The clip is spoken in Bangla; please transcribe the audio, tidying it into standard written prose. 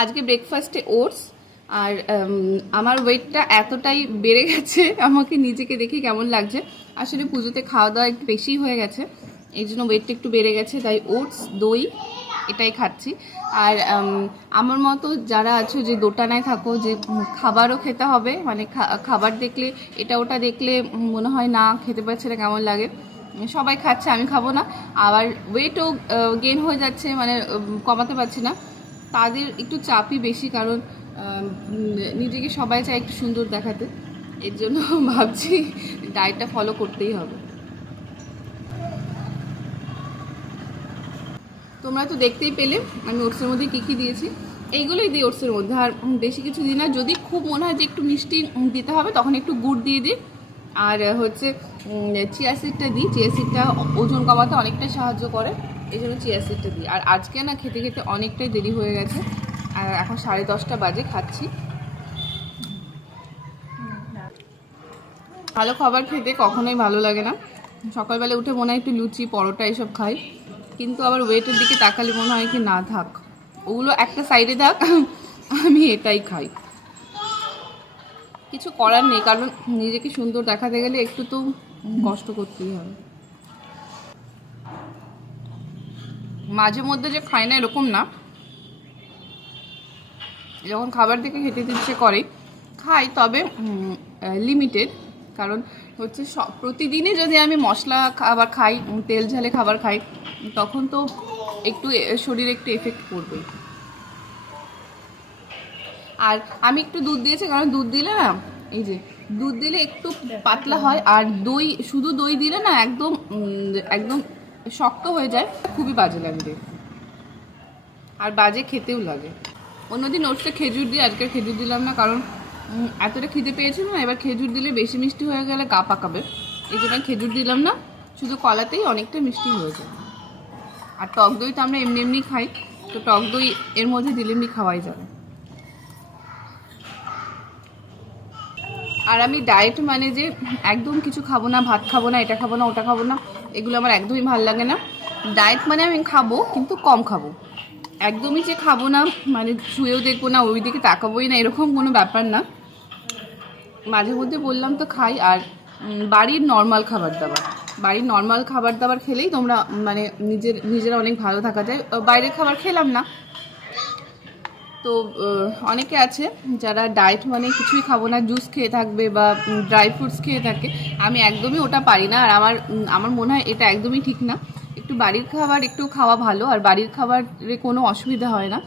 আজকে ব্রেকফাস্টে ওটস আর আমার ওয়েটটা এতটাই বেড়ে গেছে, আমাকে নিজেকে দেখে কেমন লাগছে। আসলে পুজোতে খাওয়া দাওয়া একটু বেশি হয়ে গেছে, এই জন্য ওয়েটটা একটু বেড়ে গেছে, তাই ওটস দই এটাই খাচ্ছি। আর আমার মতো যারা আছো যে দোটানায় থাকো যে খাবারও খেতে হবে, মানে খাবার দেখলে এটা ওটা দেখলে মনে হয় না খেতে পারছে না, কেমন লাগে, সবাই খাচ্ছে আমি খাবো না, আবার ওয়েটও গেইন হয়ে যাচ্ছে, মানে কমাতে পারছি না, তাদের একটু চাপই বেশি, কারণ নিজেকে সবাই চায় একটু সুন্দর দেখাতে, এর জন্য ভাবছি ডায়েটটা ফলো করতেই হবে। তোমরা তো দেখতেই পেলে আমি ওটসের মধ্যে কী কী দিয়েছি, এইগুলোই দিই ওটসের মধ্যে, আর বেশি কিছু দিই না। যদি খুব মনে হয় যে একটু মিষ্টি দিতে হবে তখন একটু গুড় দিয়ে দিই, আর হচ্ছে চিয়া সিডটা দিই। চিয়া সিডটা ওজন কমাতে অনেকটা সাহায্য করে, এই জন্য চিয়া সিডটা দিই। আর আজকে না খেতে খেতে অনেকটাই দেরি হয়ে গেছে, আর এখন 10:30 বাজে, খাচ্ছি। ভালো খাবার খেতে কখনোই ভালো লাগে না, সকালবেলা উঠে মনে হয় একটু লুচি পরোটা এসব খাই, কিন্তু আবার ওয়েটের দিকে তাকালে মনে হয় কি না থাক, ওগুলো একটা সাইডে থাক, আমি এটাই খাই। কিছু করার নেই, কারণ নিজেকে সুন্দর দেখাতে গেলে একটু তো কষ্ট করতেই হবে। মাঝে মধ্যে যে খাই না এরকম না, যখন খাবার থেকে খেতে ইচ্ছে করে খাই, তবে লিমিটেড। কারণ হচ্ছে প্রতিদিনই যদি আমি মশলা খাবার খাই, তেল ঝালে খাবার খাই, তখন তো একটু শরীরে একটু এফেক্ট করবেই। আর আমি একটু দুধ দিয়েছি, কারণ দুধ দিলে না, এই যে দুধ দিলে একটু পাতলা হয়, আর দই, শুধু দই দিলে না একদম একদম শক্ত হয়ে যায়, খুবই বাজে লাগে, আর বাজে খেতেও লাগে। অন্যদিন ওটসে খেজুর দিই, আজকে খেজুর দিলাম না, কারণ এতটা খিদে পেয়েছিল না, এবার খেজুর দিলে বেশি মিষ্টি হয়ে গেলে গা পাকাবে, এই জন্য খেজুর দিলাম না, শুধু কলাতেই অনেকটা মিষ্টি হয়ে যায়। আর টক দই তো আমরা এমনি এমনি খাই, তো টক দই এর মধ্যে দিলে এমনি খাওয়াই যাবে। আর আমি ডায়েট মানে যে একদম কিছু খাবো না, ভাত খাবো না, এটা খাবো না, ওটা খাবো না, এগুলো আমার একদমই ভালো লাগে না। ডায়েট মানে আমি খাবো, কিন্তু কম খাবো, একদমই যে খাবো না মানে শুয়েও দেখবো না, ওই দিকে তাকাবোই না, এরকম কোনো ব্যাপার না। মাঝে মধ্যে বললাম তো খাই। আর বাড়ির নর্মাল খাবার দাবার, বাড়ির নর্মাল খাবার দাবার খেলেই তোমরা মানে নিজেরা অনেক ভালো থাকা যায়। বাইরের খাবার খেলাম না, তো অনেকে আছে যারা ডায়েট মানে কিছুই খাবো না, জুস খেয়ে থাকবে বা ড্রাই ফ্রুটস খেয়ে থাকে, আমি একদমই ওটা পারি না। আর আমার মনে হয় এটা একদমই ঠিক না, একটু বাড়ির খাবার একটু খাওয়া ভালো, আর বাড়ির খাবারে কোনো অসুবিধা হয় না।